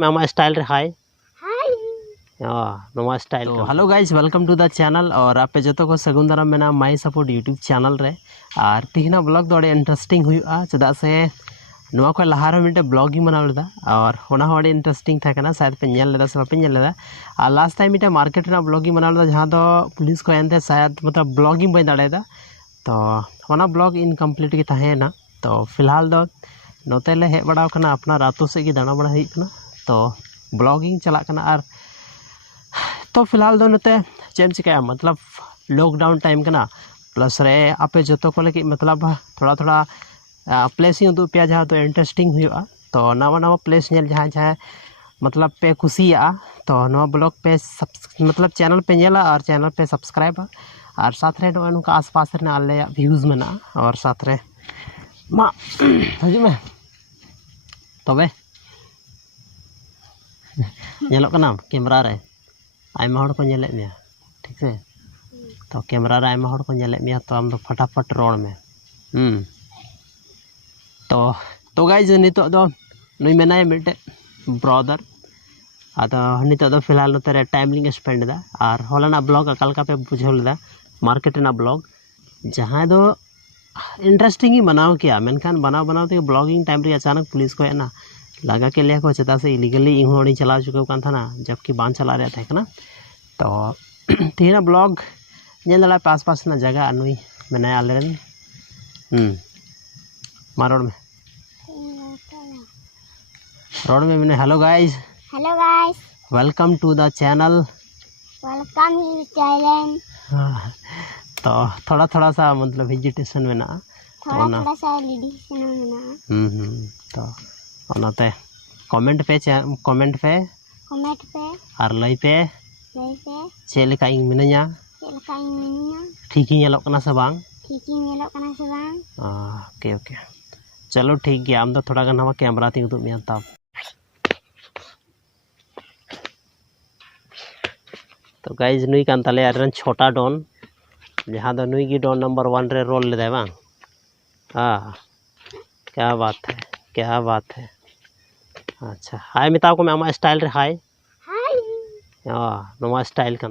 मैं स्टाइल रे हाय नवा स्टाइल तो hello guys welcome to the channel और आपे जो को सगुन दाराम मेना माई सपोर्ट यूट्यूब चैनल रे और तीना ब्लॉग दो इंटरेस्टिंग हुआ चदा से नवा को लहार मिटे ब्लॉग ही बनाव लेदा और होना हो इंटरेस्टिंग था करना शायद पे नेल लेदा से बापे नेल लेदा और लास्ट टाइम मिटे मार्केट रे ब्लॉग ही बनाव लेदा जहां दो पुलिस को एंते शायद मतलब ब्लॉग ही बई दाड़ेदा तो होना ब्लॉग इनकम्प्लीट के तहेना तो फिलहाल दो नोते ले हेज बड़ा कना अपना रातों से की दाना बड़ा हुई कना तो ब्लॉगिंग चला कना और तो फिलहाल दो नते चेम चिकाया मतलब लॉकडाउन टाइम कना प्लस रे आपे जो को लगे मतलब थोड़ा थोड़ा प्लेस उदू पे जहाँ तो इंटरेस्टिंग हुआ तो नवा नवा प्लेस नेल जहाँ जहाँ मतलब पे कुसिया तो नवा ब्लॉग पे मतलब चैनल पे नेला और चैनल पे सब्सक्राइब और साथ रे नुका आसपास रे आले व्यूज मना और साथ रे मा हजू में तबे नेलोक कना कैमरा रे आयमा हड़ को नेले मिया ठीक से तो कैमरा रे आयमा हड़ को नेले मिया तो आम दो फटाफट रोड में तो गाइज नितो दो नुई मेनाय मिटे ब्रदर आदो नितो दो फिलहाल नते रे टाइम लिंग स्पेंड दा और होलाना ब्लॉग अकालका पे बुझो लेदा मार्केट ना ब्लॉग जहां दो इंटरेस्टिंग ही बनाव किया मेनखान बनाव बनाव ते ब्लॉगिंग टाइम रे अचानक पुलिस को ना लगा के लिया को चेता से इलीगली इन होड़ी चला चुके कान था ना जबकि बांध चला रहा था ना तो तीना ब्लॉग नेला पास पास ना जगह नुई मेना आलेन मारोड़ में मैंने hello guys welcome to the channel तो थोड़ा थोड़ा सा मतलब हेजिटेशन में ना थोड़ा सा तो ओनाते कमेंट पे और लई पे चे लेका इन मिनया ठीक ही नेलोक कना से बांग ओके ओके चलो ठीक गया आम थोड़ा गान हवा कैमरा तीन उदुग मिया तब तो गाइज नुई कान ताले आरन छोटा डॉन जहाँ दो नुई की डॉन नंबर 1 रे रोल लेदा बांग क्या बात है अच्छा हाय मिताओ को मैं स्टाइल रे हाय नवा स्टाइल का